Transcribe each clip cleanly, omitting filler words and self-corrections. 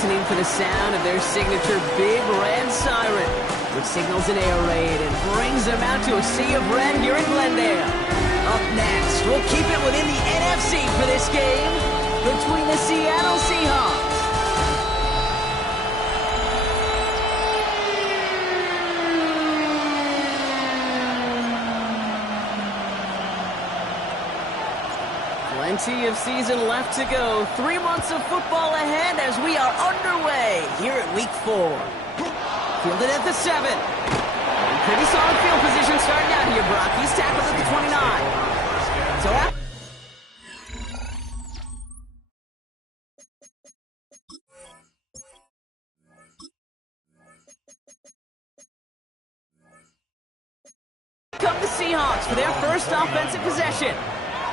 listening for the sound of their signature Big Red Siren, which signals an air raid and brings them out to a sea of red here in Glendale. Up next, we'll keep it within the NFC for this game between the Seattle Seahawks Plenty of season left to go. 3 months of football ahead as we are underway here at Week 4. Fielded at the 7. Pretty solid field position starting out here, Brock. He's tackled at the 29. So come the Seahawks for their first offensive possession.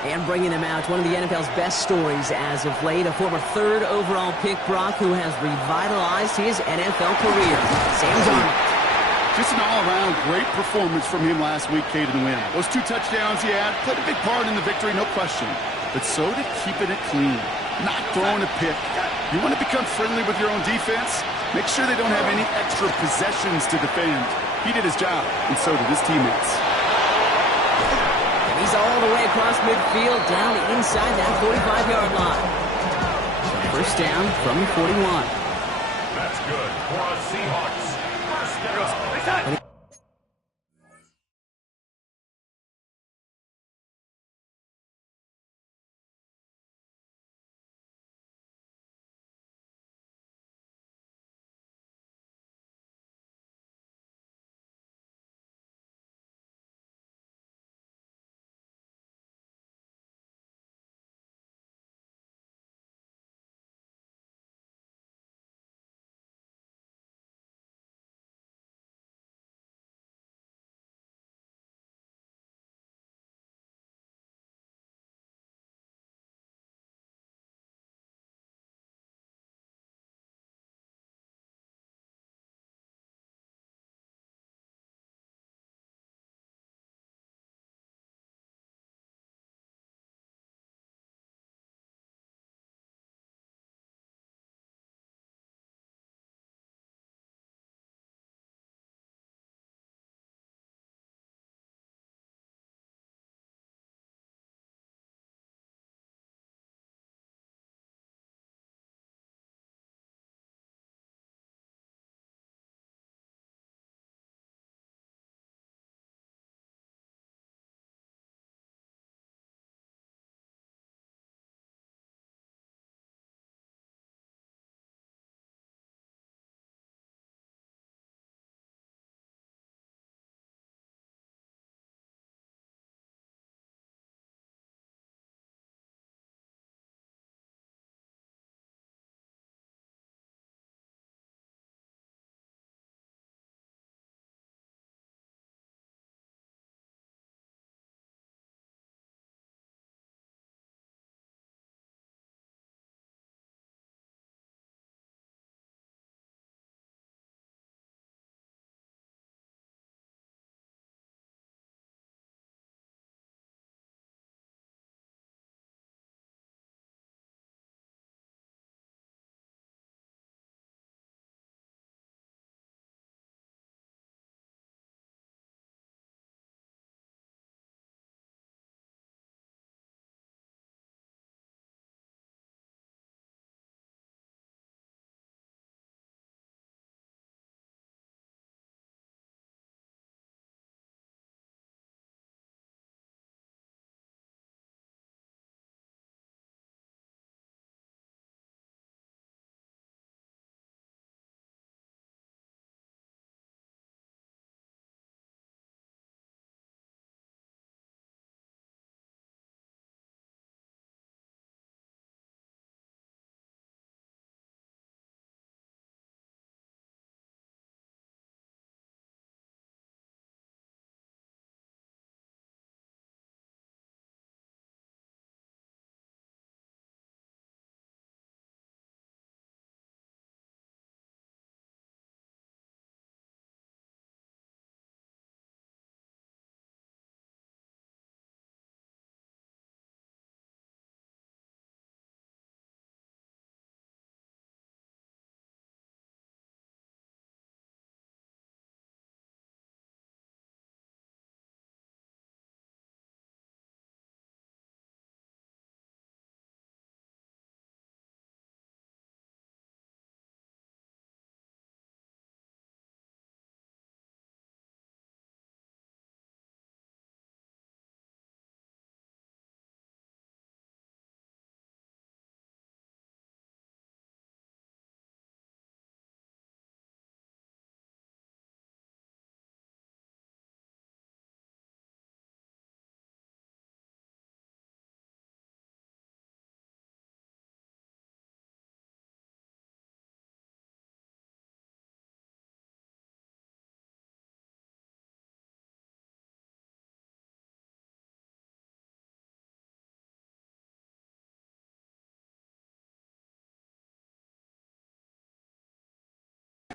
And bringing them out, one of the NFL's best stories as of late, a former 3rd overall pick, Brock, who has revitalized his NFL career. Sam Darnold. Just an all-around great performance from him last week, Caden Wynn. Those 2 touchdowns he had played a big part in the victory, no question. But so did keeping it clean, not throwing a pick. You want to become friendly with your own defense? Make sure they don't have any extra possessions to defend. He did his job, and so did his teammates. He's all the way across midfield, down inside that 45-yard line. First down from the 41. That's good for a Seahawks. First down.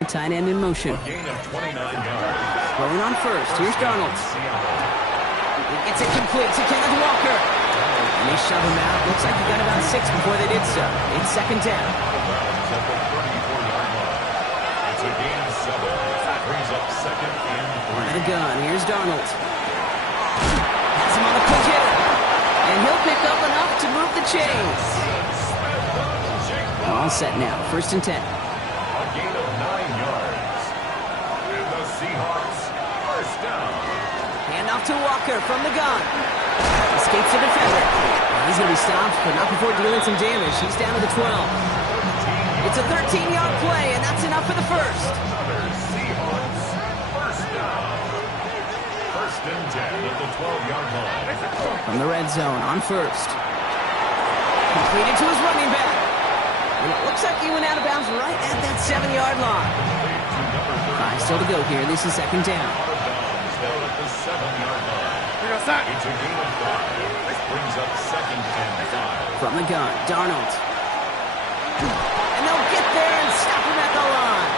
Tight end in motion. Gain of 29 yards. Throwing on first. Here's Darnold. He gets it complete to Kenneth Walker. And they shove him out. Looks like he got about 6 before they did so. It's second down. At the 34-yard line. It's a gain of 7. That brings up second and 3. And a gun. Here's Darnold. Has him on the quick hitter. And he'll pick up enough to move the chains. All set now. First and 10. A gain of 9 yards. And the Seahawks first down. Handoff to Walker from the gun. Escapes the defender. He's going to be stopped, but not before dealing some damage. He's down to the 12. It's a 13-yard play, and that's enough for the first. Another Seahawks first down. First and 10 at the 12-yard line. From the red zone on first. Completed to his running back. And it looks like he went out of bounds right at that 7-yard line. 5 still to go here. This is second down. Out of bounds down at the 7-yard line. It's a gain of 5. This brings up second and 5. From the gun, Darnold. And they'll get there and stop him at the line.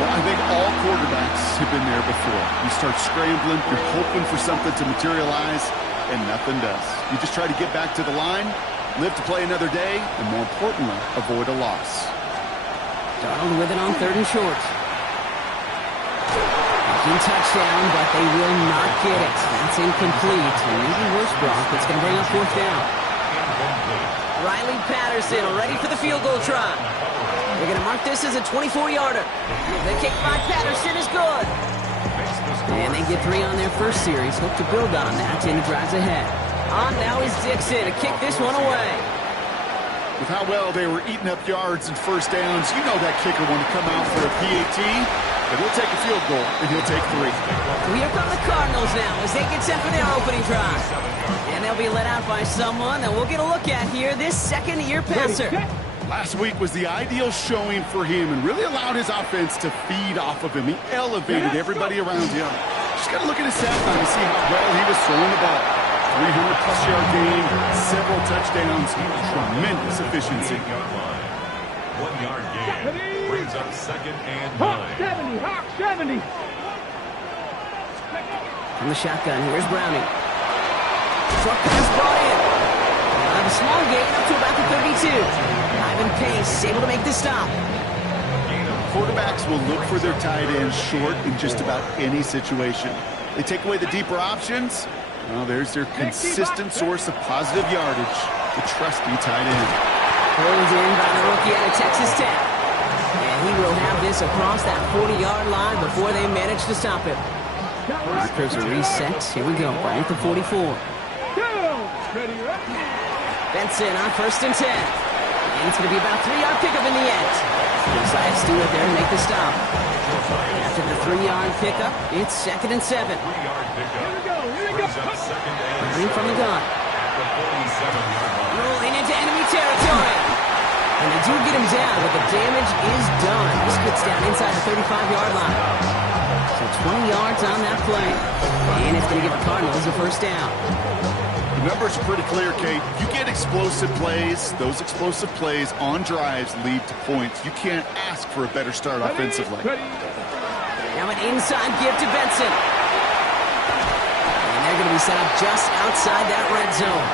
Well, I think all quarterbacks have been there before. You start scrambling, you're hoping for something to materialize, and nothing does. You just try to get back to the line, live to play another day, and more importantly, avoid a loss. Darnold with it on third and short. Touchdown, but they will not get it. That's incomplete. And even worse, Brock, it's going to bring up fourth down. Riley Patterson ready for the field goal try. They're going to mark this as a 24-yarder. The kick by Patterson is good. And they get 3 on their first series. Hope to build on that and drives ahead. On now is Dixon to kick this one away. With how well they were eating up yards and first downs, you know that kicker want to come out for a PAT. But he'll take a field goal, and he'll take 3. Here come the Cardinals now as they get set for their opening drive. And they'll be let out by someone that we'll get a look at here, this second-year passer. Last week was the ideal showing for him and really allowed his offense to feed off of him. He elevated everybody around him. Just got to look at his stat line to see how well he was throwing the ball. 300-plus yard game, several touchdowns, tremendous efficiency. 1-yard gain. Brings up second and 9. Hawk 70, Hawk 70. From the shotgun, here's Browning. Truck pass brought in. They'll have a small gain up to about the 32. Ivan Pace able to make the stop. Quarterbacks will look for their tight ends short in just about any situation. They take away the deeper options. Well, there's their consistent source of positive yardage, the trusty tight end. Pulled in by the rookie out of Texas Tech. And he will have this across that 40-yard line before they manage to stop him. Markers are reset. Here we go. Right at the 44. Benson on first and 10. And it's going to be about a 3-yard pickup in the end. Josiah Stewart there to make the stop. After the 3-yard pickup, it's second and 7. 3-yard pickup. Brings up second and Running from the gun. at the 47-yard line. Rolling into enemy territory. And they do get him down, but the damage is done. This gets down inside the 35-yard line. So 20 yards on that play. And it's going to give the Cardinals a first down. The numbers are pretty clear, Kate. You get explosive plays. Those explosive plays on drives lead to points. You can't ask for a better start offensively. Now an inside give to Benson. And they're going to be set up just outside that red zone.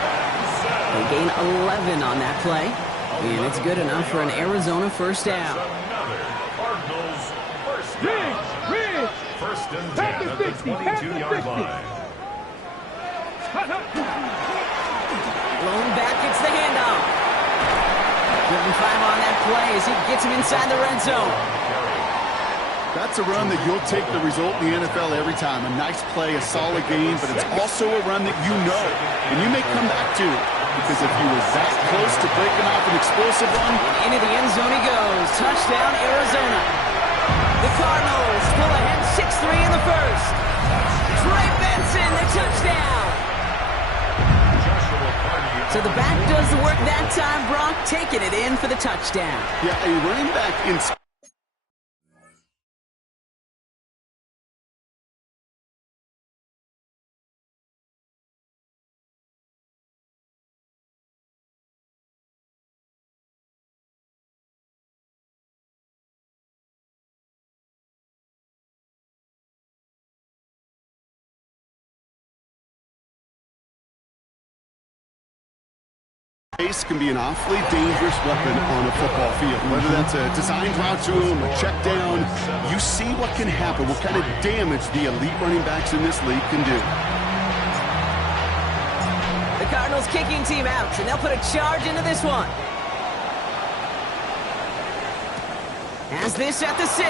They gain 11 on that play. And it's good enough for an Arizona first down. Another Cardinals first down. First and 10 at the 22-yard line. Blown back, gets the handoff. Giving 5 on that play as he gets him inside the red zone. That's a run that you'll take the result in the NFL every time. A nice play, a solid game, but it's also a run that you know, and you may come back to it. Because if you were that close to breaking off an explosive run, Into the end zone he goes. Touchdown, Arizona. The Cardinals pull ahead 6-3 in the first. Trey Benson, the touchdown. So the back does the work that time, Brock, taking it in for the touchdown. yeah, a running back in Pace can be an awfully dangerous weapon on a football field. Whether that's a designed route to him, a check down, you see what can happen, what kind of damage the elite running backs in this league can do. The Cardinals kicking team out, and they'll put a charge into this one. Has this at the 6.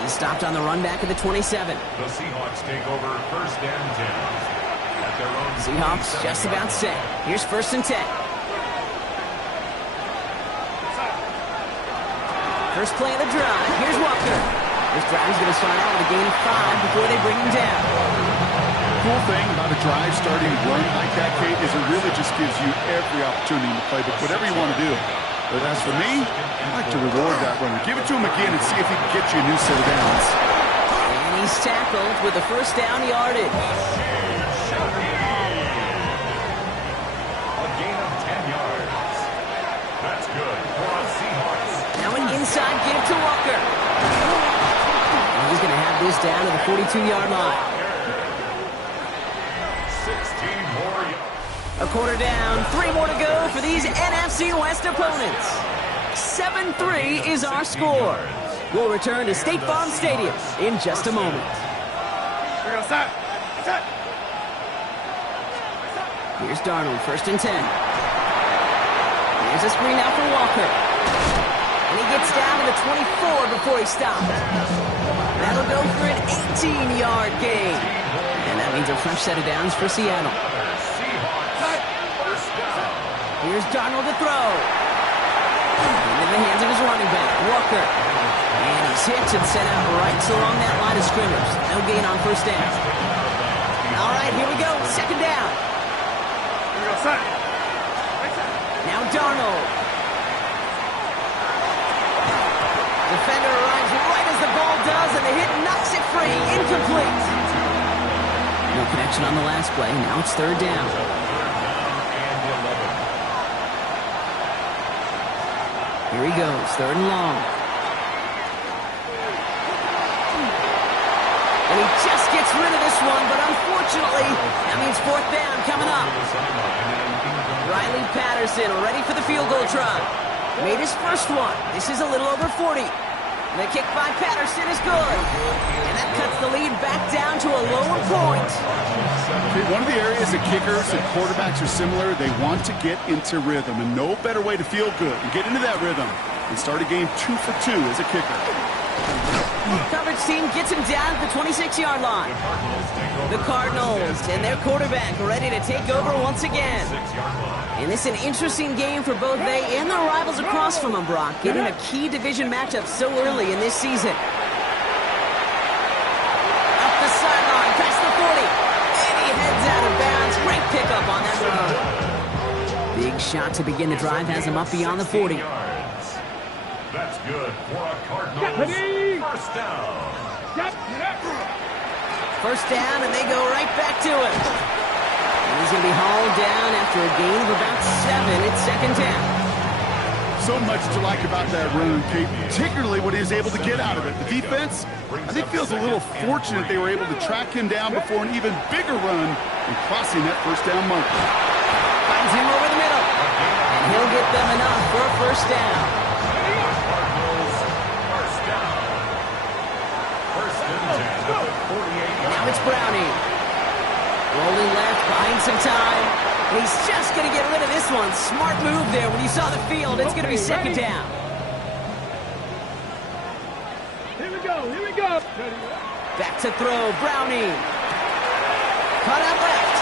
He's stopped on the run back at the 27. The Seahawks take over first and 10. Seahawks just about set. Here's first and 10. First play of the drive. Here's Walker. This drive is going to start out with a gain of 5 before they bring him down. The cool thing about a drive starting run like that, Kate, is it really just gives you every opportunity to play, but whatever you want to do. But as for me, I like to reward that runner. Give it to him again and see if he can get you a new set of downs. And he's tackled with the first down yardage. Inside give to Walker. And he's going to have this down to the 42-yard line. 16 more yards. A quarter down, 3 more to go for these NFC West opponents. 7-3 is our score. We'll return to State Farm Stadium in just a moment. Here's Darnold, first and 10. Here's a screen out for Walker. And he gets down to the 24 before he stops. That'll go for an 18-yard gain. And that means a fresh set of downs for Seattle. Here's Darnold to throw. Into the hands of his running back, Walker. And he's hit and sent out right along that line of scrimmage. No gain on first down. All right, here we go. Second down. Now Darnold. Defender arrives right as the ball does, and the hit knocks it free. Incomplete. No connection on the last play. Now it's third down. Here he goes, third and long. And he just gets rid of this one, but unfortunately, that means fourth down coming up. Riley Patterson ready for the field goal try. Made his first one. This is a little over 40. The kick by Patterson is good. And that cuts the lead back down to a lower point. One of the areas that kickers and quarterbacks are similar, they want to get into rhythm. And no better way to feel good and get into that rhythm and start a game 2 for 2 as a kicker. Coverage team gets him down at the 26-yard line. The Cardinals and their quarterback ready to take over once again. And it's an interesting game for both they and their rivals across from them, Brock, getting a key division matchup so early in this season. Up the sideline, past the 40, and he heads out of bounds. Great pickup on that run. Big shot to begin the drive has him up beyond the 40. That's good for a Cardinals first down. First down, and they go right back to it. He's going to be hauled down after a gain of about 7. It's second down. So much to like about that run, Kate, particularly what he was able to get out of it. The defense, I think, feels a little fortunate they were able to track him down before an even bigger run and crossing that first down marker. Finds him over the middle, and he'll get them enough for a first down. Now it's Browning. Rolling left, buying some time. And he's just going to get rid of this one. Smart move there when you saw the field. It's going to be second down. Here we go. Back to throw, Browning. Cut out left.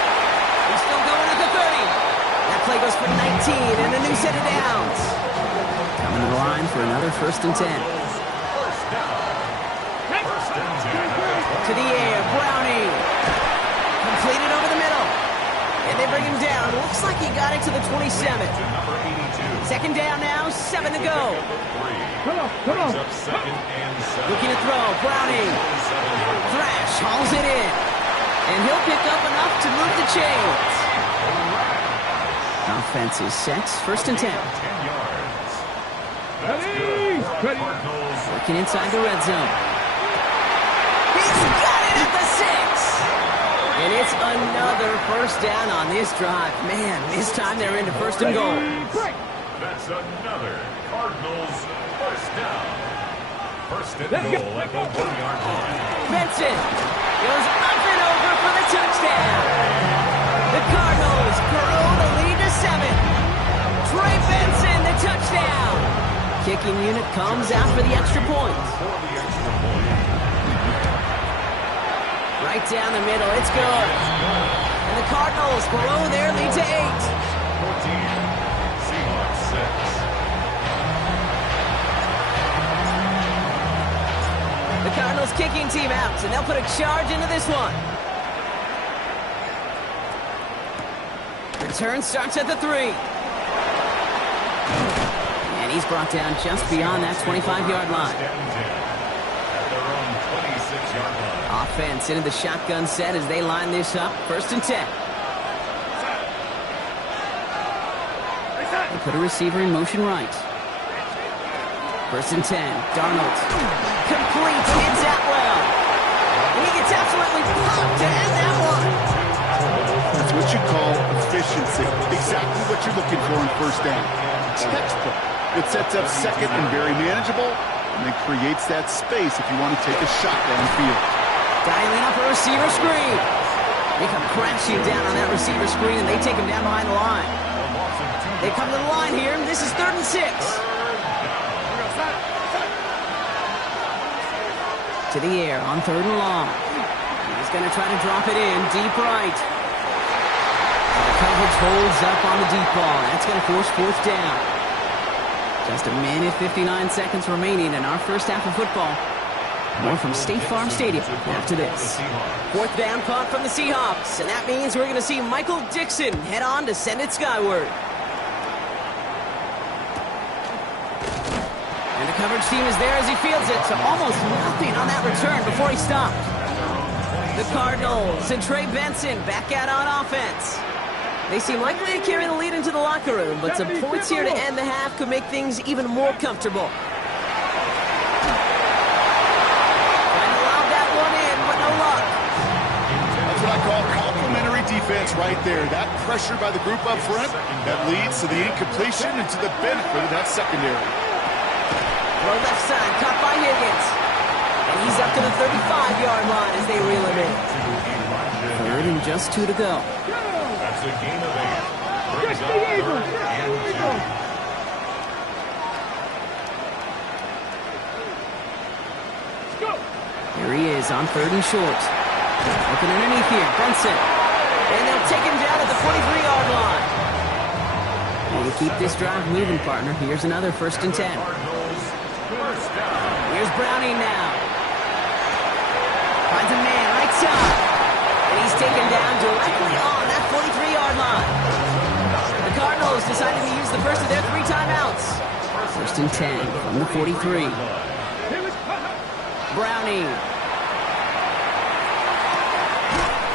He's still going at the 30. That play goes for 19 and a new set of downs. Coming to the line for another first and 10. To the air, Browning. Completed over the middle. And they bring him down. Looks like he got it to the 27. Second down now, 7 to go. Come on. Looking to throw, Browning. Thrash hauls it in. And he'll pick up enough to move the chains. Offense is set, first and 10. Ready. Working inside the red zone. He's got it at the 6. And it's another first down on this drive. Man, this time they're into first and goal. That's another Cardinals first down. First and goal at the 1-yard line. Benson goes up and over for the touchdown. The Cardinals grow the lead to 7. Trey Benson, the touchdown. Kicking unit comes out for the extra point. Right down the middle, it's good. And the Cardinals grow their lead to 8. 14, Seahawks 6. The Cardinals kicking team out, and they'll put a charge into this one. Return starts at the 3. And he's brought down just beyond that 25-yard line. At their own 26-yard line. Offense into the shotgun set as they line this up. First and 10. They put a receiver in motion right. First and 10. Darnold completes. It's Atwell. And he gets absolutely popped to end that one. That's what you call efficiency. Exactly what you're looking for in first down. Textbook. It sets up second and very manageable, and it creates that space if you want to take a shot downfield. Dialing up a receiver screen. They come crashing down on that receiver screen, and they take him down behind the line. They come to the line here, and this is 3rd and 6. To the air on 3rd and long. He's going to try to drop it in deep right. The coverage holds up on the deep ball. That's going to force 4th down. Just a minute, 59 seconds remaining in our first half of football. More from State Farm Stadium after this. 4th down punt from the Seahawks, and that means we're going to see Michael Dixon head on to send it skyward. And the coverage team is there as he fields it, so almost nothing on that return before he stopped. The Cardinals and Trey Benson back out on offense. They seem likely to carry the lead into the locker room, but some points here to end the half could make things even more comfortable. Trying to lob that one in, but no luck. That's what I call complimentary defense right there. That pressure by the group up front, that leads to the incompletion and to the benefit of that secondary. Throw left side, caught by Higgins. And he's up to the 35-yard line as they reel him in. 3rd and just 2 to go. That's a gain of 8. Brings up 3rd and 2. Here he is on 3rd and short. Looking underneath here, Benson. And they'll take him down at the 43-yard line. And you keep this drive moving, partner. Here's another 1st and 10. Here's Browning now. Finds a man right side. And he's taken down directly on that 43-yard line. The Cardinals decided to use the first of their 3 timeouts. 1st and 10 from the 43. Browning.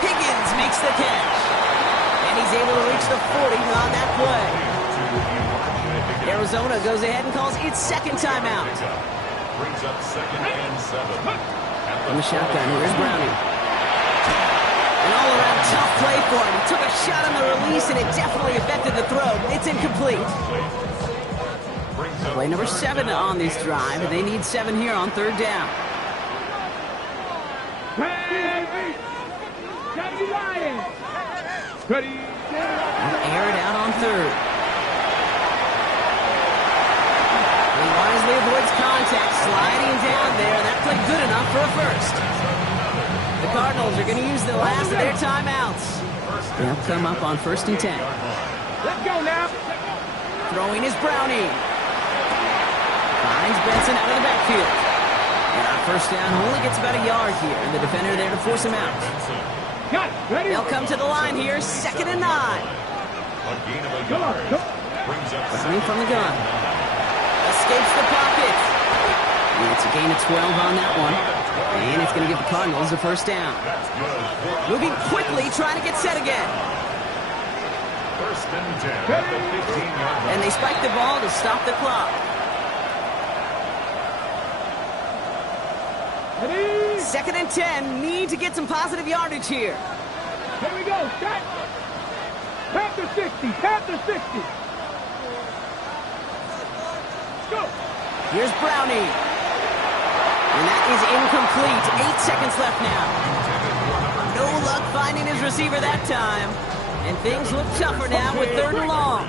Higgins makes the catch. And he's able to reach the 40 on that play. Arizona goes ahead and calls its 2nd timeout. Brings up 2nd and 7. From the shotgun, here's Browning. An all-around tough play for him. He took a shot on the release, and it definitely affected the throw. It's incomplete. Play number 7 on this drive, and they need 7 here on 3rd down. Air it out on 3rd. He wisely avoids contact, sliding down there. That played good enough for a first. The Cardinals are going to use the last of their timeouts. They'll come up on 1st and 10. Let's go now. Throwing is Browning. Finds Benson out of the backfield. And our first down only gets about a yard here, and the defender there to force him out. They'll come to the line here, 2nd and 9. A gain of a yard. Brings up Coming from the gun. Escapes the pocket. And it's a gain of 12 on that one. And it's going to give the Cardinals a first down. Moving quickly, trying to get set again. 1st and 10 at the 15-yard line. And they spike the ball to stop the clock. 2nd and 10, need to get some positive yardage here. Here we go. Set. Tap the 60. Tap the 60. Go. Here's Brownie. And that is incomplete. 8 seconds left now. No luck finding his receiver that time. And things look tougher now with 3rd and long.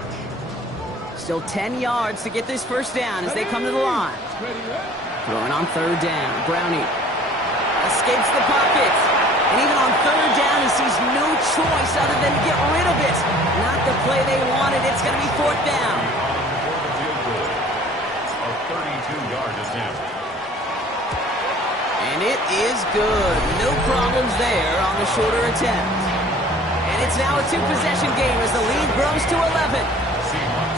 Still 10 yards to get this first down as they come to the line. Throwing on 3rd down. Brownie escapes the pocket. And even on 3rd down, he sees no choice other than to get rid of it. Not the play they wanted. It's going to be 4th down. A 32-yard attempt. And it is good. No problems there on the shorter attempt. And it's now a 2-possession game as the lead grows to 11.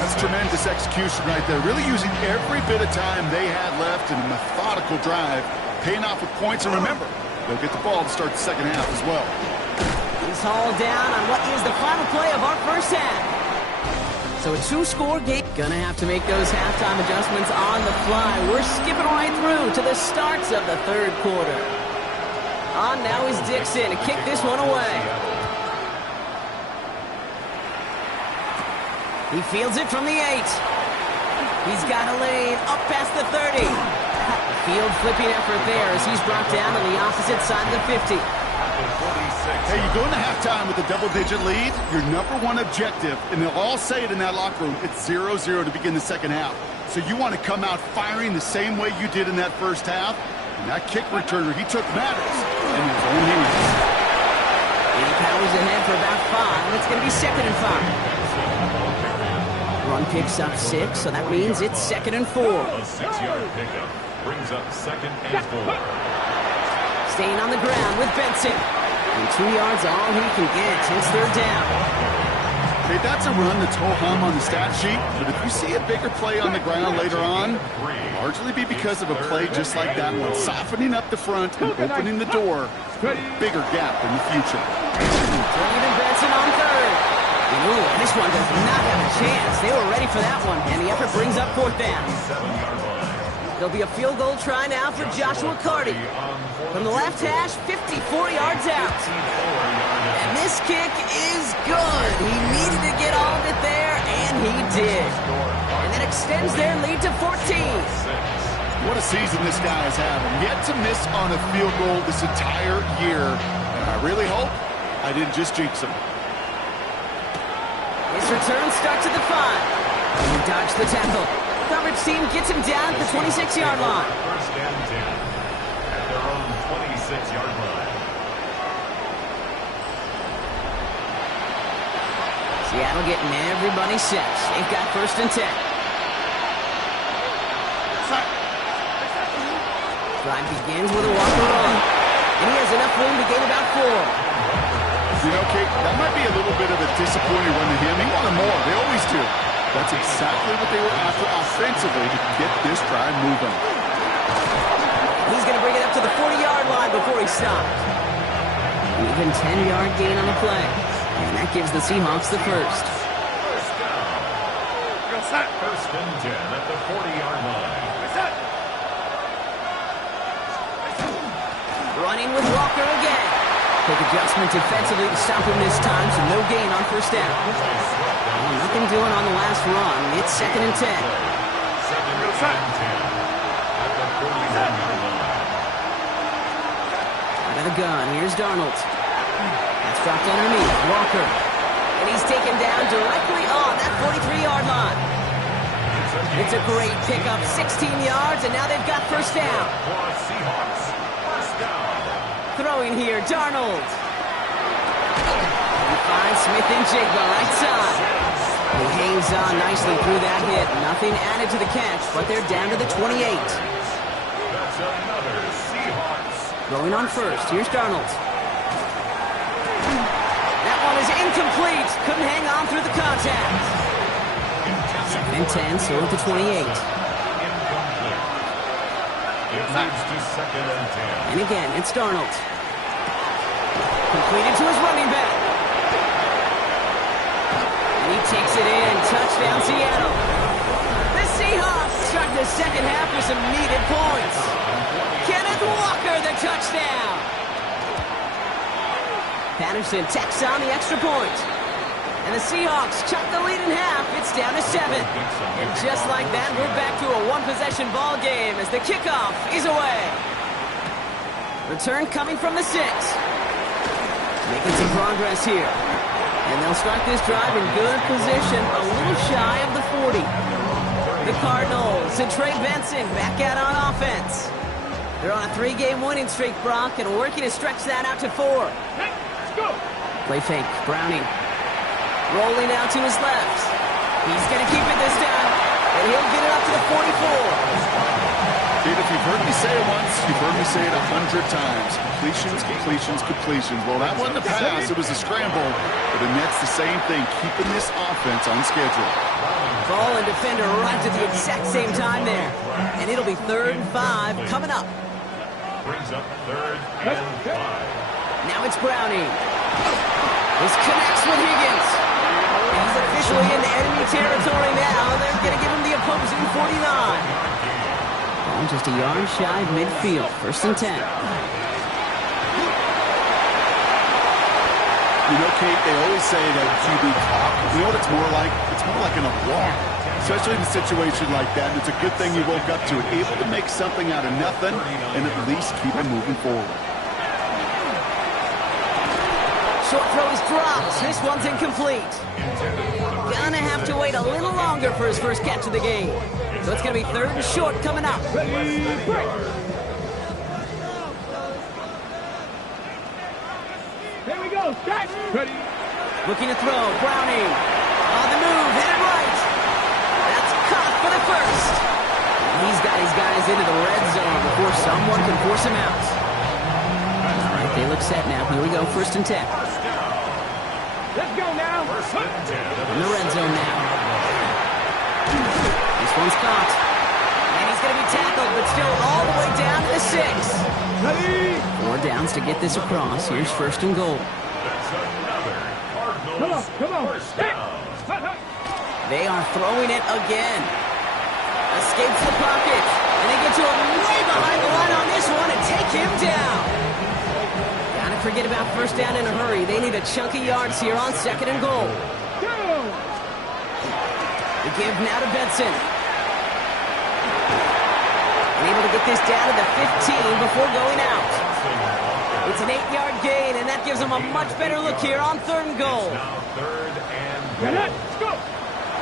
That's tremendous execution right there. Really using every bit of time they had left in a methodical drive, paying off with points. And remember, they'll get the ball to start the second half as well. He's hauled down on what is the final play of our first half. So a 2-score game. Gonna have to make those halftime adjustments on the fly. We're skipping right through to the starts of the 3rd quarter. On now is Dixon to kick this one away. He fields it from the 8. He's got a lane up past the 30. Field flipping effort there as he's brought down on the opposite side of the 50. Hey, you go into halftime with a double-digit lead, your #1 objective, and they'll all say it in that locker room, it's 0-0 to begin the second half. So you want to come out firing the same way you did in that first half. And that kick returner, he took matters in his own hands. He powers ahead for about 5. It's going to be 2nd and 5. Run picks up 6, so that means it's 2nd and 4. A 6-yard pickup brings up 2nd and 4. Staying on the ground with Benson. And 2 yards all he can get. It's 3rd down. Hey, that's a run that's ho-hum on the stat sheet, but if you see a bigger play on the ground later on, it'll largely be because of a play just like that one, softening up the front and opening the door for a bigger gap in the future. David Benson on 3rd. Ooh, this one does not have a chance. They were ready for that one, and the effort brings up 4th down. There'll be a field goal try now for Joshua Carty. From the left hash, 54 yards out. And this kick is good. He needed to get all of it there, and he did. And that extends their lead to 14. What a season this guy is having. Yet to miss on a field goal this entire year. And I really hope I didn't just jinx him. His return starts at the 5. He dodged the tackle. Coverage team gets him down at the 26-yard line. 1st and 10 at their own 26-yard line. Seattle getting everybody set. They've got 1st and 10. Drive begins with a Walker run. And he has enough room to gain about 4. You know, Kate, that might be a little bit of a disappointing run to him. He wanted more. They always do. That's exactly what they were after offensively to get this drive moving. He's going to bring it up to the 40-yard line before he stops. An even 10-yard gain on the play. And that gives the Seahawks the 1st. 1st and 10 at the 40-yard line. Running with Walker again. Quick adjustment defensively to stop him this time, so no gain on 1st down. Well, nothing doing on the last run. It's 2nd and 10. 2nd and 10 at the 41-yard line. Out of the gun, here's Darnold. That's dropped underneath. Walker. And he's taken down directly on that 43-yard line. It's a great pickup, 16 yards, and now they've got 1st down. Seahawks, 1st down. Throwing here, Darnold. He finds Smith and Jigba right side. He hangs on nicely through that hit. Nothing added to the catch, but they're down to the 28. That's another Seahawks. Going on 1st, here's Darnold. That one is incomplete. Couldn't hang on through the contact. 2nd and 10, so at the 28. It leads to 2nd and 10. And again, it's Darnold. Completed to his running back. And he takes it in. Touchdown, Seattle. The Seahawks start the second half with some needed points. Kenneth Walker, the touchdown. Patterson tacks on the extra point. And the Seahawks chuck the lead in half. It's down to 7. And just like that, we're back to a one-possession ball game as the kickoff is away. Return coming from the 6. Making some progress here. And they'll start this drive in good position, a little shy of the 40. The Cardinals and Trey Benson back out on offense. They're on a 3-game winning streak, Brock, and working to stretch that out to 4. Hey, let's go. Play fake, Browning. Rolling out to his left. He's going to keep it this time, and he'll get it up to the 44. Kid, if you've heard me say it once, you've heard me say it 100 times. Completions, completions, completions. Well, that wasn't a pass, it was a scramble. But the Nets the same thing, keeping this offense on schedule. Ball and defender arrived at the exact same time there. And it'll be 3rd and 5 coming up. Brings up 3rd and 5. Now it's Browning. This connects with Higgins. He's officially in enemy territory now. They're going to give him the opposing 49. Ball just a yard shy of midfield. 1st and 10. You know, Kate, they always say that QB clock. You know what it's more like? It's more like an walk. Especially in a situation like that. And it's a good thing you woke up to it. Able to make something out of nothing and at least keep it moving forward. Short throw is dropped. This one's incomplete. Gonna have to wait a little longer for his first catch of the game. So it's gonna be 3rd and short coming up. Ready, break. Here we go, set. Ready. Looking to throw. Browning. On the move. Headed right. That's caught for the first. He's got his guys into the red zone before someone can force him out. All right, they look set now. Here we go. 1st and 10. Let's go now. In the red zone now. This one's caught. And he's going to be tackled, but still all the way down to the 6. Ready. 4 downs to get this across. Here's 1st and goal. That's another Cardinals Come on. first Hey. down. Hut, hut. They are throwing it again. Escapes the pocket. And they get to him way behind the line on this one and take him down. Gotta forget about 1st down in a hurry. They need a chunk of yards here on 2nd and goal. Go. The give now to Benson. And able to get this down to the 15 before going out. It's an 8-yard gain, and that gives them a much better look here on 3rd and goal. Now 3rd and Ready. goal. Let's go.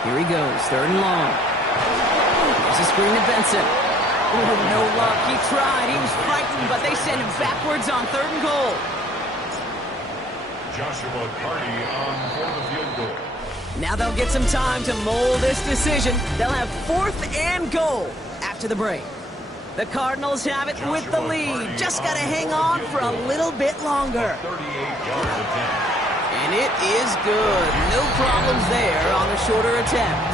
Here he goes, 3rd and long. There's a screen to Benson. Oh, no luck. He tried. He was frightened, but they send him backwards on 3rd and goal. Joshua Carty on for the field goal. Now they'll get some time to mold this decision. They'll have 4th and goal after the break. The Cardinals have it with the lead. Just got to hang on for a little bit longer. 38-yard attempt. And it is good. No problems there on the shorter attempt.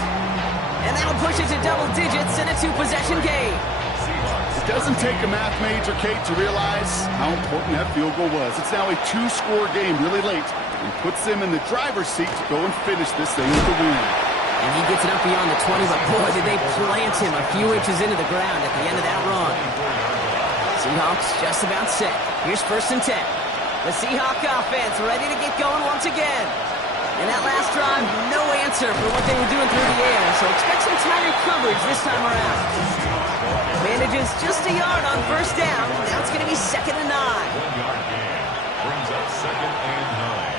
And that'll push it to double digits in a 2-possession game. It doesn't take a math major, Kate, to realize how important that field goal was. It's now a 2-score game really late and puts them in the driver's seat to go and finish this thing with a win. And he gets it up beyond the 20, but boy, did they plant him a few inches into the ground at the end of that run. Seahawks just about set. Here's 1st and 10. The Seahawk offense ready to get going once again. And that last drive, no answer for what they were doing through the air, so expect some tighter coverage this time around. Manages just a yard on 1st down. Now it's going to be 2nd and 9. 1-yard gain. Brings up 2nd and 9.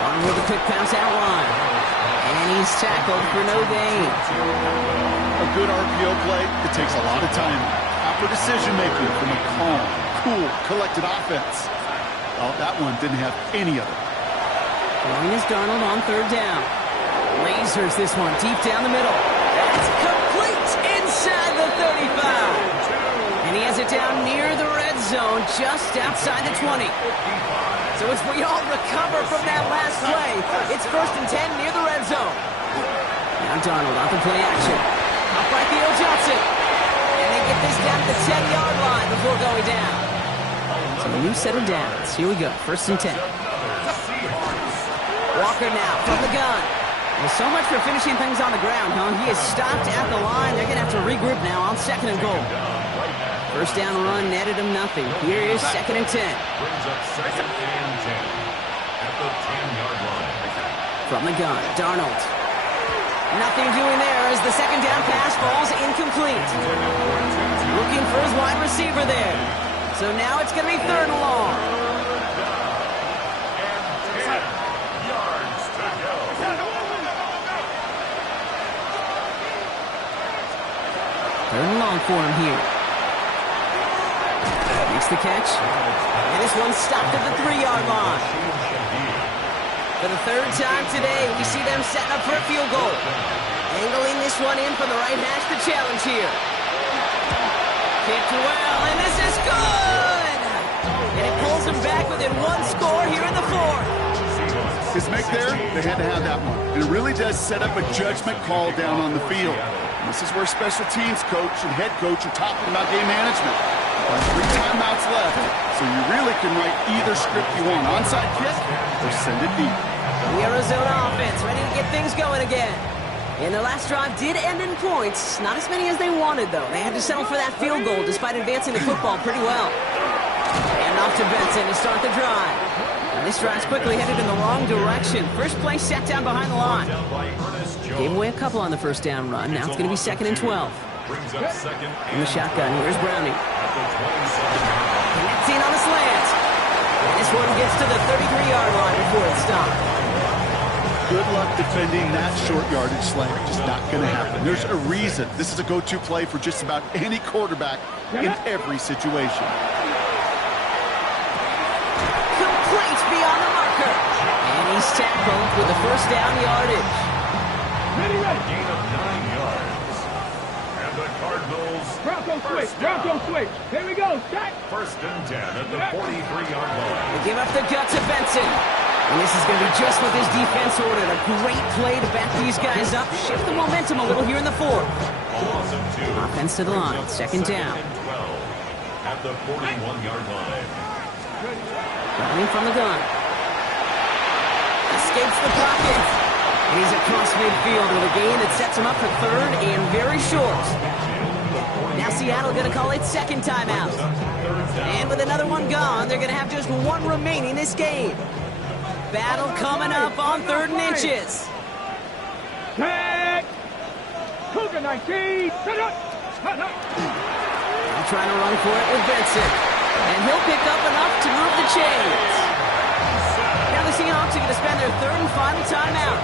On with a quick pass outline. And he's tackled for no gain. A good RPO play, it takes a lot of time. Proper decision-making from a calm, cool, collected offense. Well, that one didn't have any of it. Throwing is Darnold on 3rd down. Lasers this one deep down the middle. That's complete inside the 35. And he has it down near the red zone, just outside the 20. So as we all recover from that last play, it's 1st and 10 near the red zone. Now Darnold off the play action. Up by Theo Johnson. And they get this down to the 10-yard line before going down. So a new set of downs. Here we go, 1st and 10. Walker now from the gun. Well, so much for finishing things on the ground, huh? He is stopped at the line. They're going to have to regroup now on 2nd and goal. First down run netted him nothing. Here is 2nd and 10. Brings up 2nd and 10 at the 10-yard line. From the gun, Darnold. Nothing doing there as the 2nd down pass falls incomplete. Looking for his wide receiver there. So now it's going to be 3rd and long. And 10 yards to go. 3rd and long for him here. Makes the catch. And this one's stopped at the 3-yard line. For the 3rd time today, we see them setting up for a field goal. Angling this one in from the right hash to challenge here. Kicked well, and this is good! And it pulls them back within 1 score here in the 4th. His make there, they had to have that one. And it really does set up a judgment call down on the field. And this is where special teams coach and head coach are talking about game management. With 3 timeouts left, so you really can write either script you want. Onside kick or send it deep. The Arizona offense ready to get things going again. And the last drive did end in points. Not as many as they wanted, though. They had to settle for that field goal despite advancing the football pretty well. And off to Benson to start the drive. And this drive's quickly headed in the wrong direction. First play set down behind the line. Gave away a couple on the first down run. Now it's going to be 2nd and 12. Brings up 2nd In the shotgun, here's Browning. at the 27-yard line. Connecting on the slant. And this one gets to the 33-yard line before it's stopped. Good luck defending that short yardage slant. Just not going to happen. There's a reason. This is a go-to play for just about any quarterback in every situation. Complete beyond the marker. And he's tackled with the first down yardage. Ready, ready. Gain of 9 yards. And the Cardinals Bronco switch, first down. Bronco switch. Here we go, set. 1st and 10 at the 43-yard line. They give up the gut to Benson. And this is going to be just what this defense ordered. A great play to back these guys up. Shift the momentum a little here in the 4th. Loss of 2. Offense to the line. 2nd down. and 12 at the 41-yard line. Running from the gun. Escapes the pocket. And he's across midfield with a gain that sets him up for 3rd and very short. Now Seattle going to call it 2nd timeout. And with another one gone, they're going to have just 1 remaining this game. Battle coming up on 3rd and inches. Set. Cougar 19. Set up. They're trying to run for it with Benson. And he'll pick up enough to move the chains. Now the Seahawks are going to spend their 3rd and final timeout.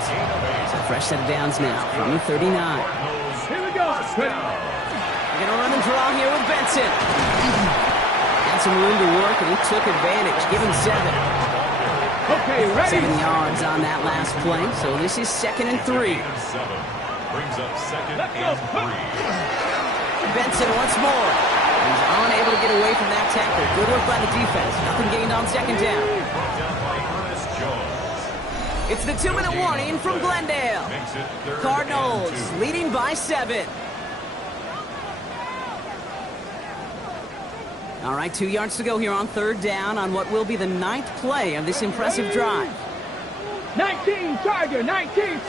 So fresh set of downs now from the 39. Here we go. They're going to run and draw here with Benson. Had some room to work, and he took advantage. Give him 7. Okay, ready. 7 yards on that last play, so this is 2nd and 3. 7 brings up 2nd and 3. Benson once more. He's unable to get away from that tackle. Good work by the defense. Nothing gained on 2nd down. Brought down by Ernest Jones. It's the 2-minute warning from Glendale. Makes it 3rd Cardinals and 2. leading by 7. All right, 2 yards to go here on 3rd down on what will be the 9th play of this impressive drive. 19, Tiger, 19.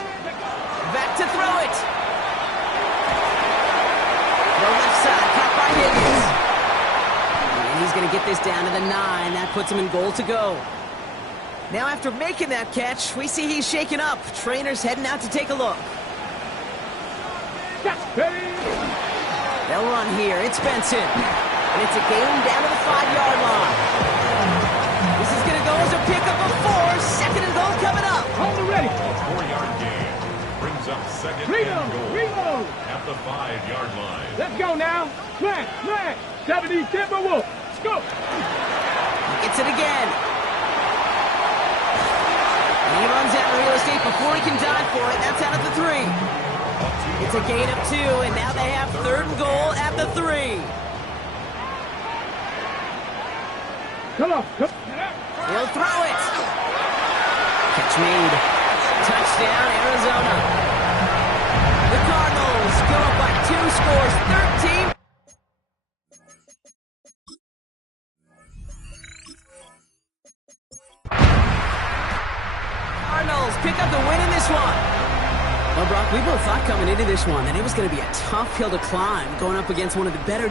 Back to throw it. The left side, caught by Higgins. And he's going to get this down to the 9. That puts him in goal to go. Now after making that catch, we see he's shaken up. Trainer's heading out to take a look. They'll run here. It's Benson. And it's a gain down to the 5-yard line. This is going to go as a pickup of 4. 2nd and goal coming up. Hold it ready. 4-yard gain brings up 2nd and goal Reload. at the 5-yard line. Let's go now. Smash. 70 Timberwolves. Let's go. Gets it again. And he runs out of real estate before he can dive for it. That's out at the 3. It's a gain of 2, and now they have 3rd and goal at the 3. Come on. He'll throw it. Catch made. Touchdown, Arizona. The Cardinals go up by 2 scores, 13. Cardinals pick up the win in this one. Well, Brock, we both thought coming into this one that it was going to be a tough hill to climb, going up against one of the better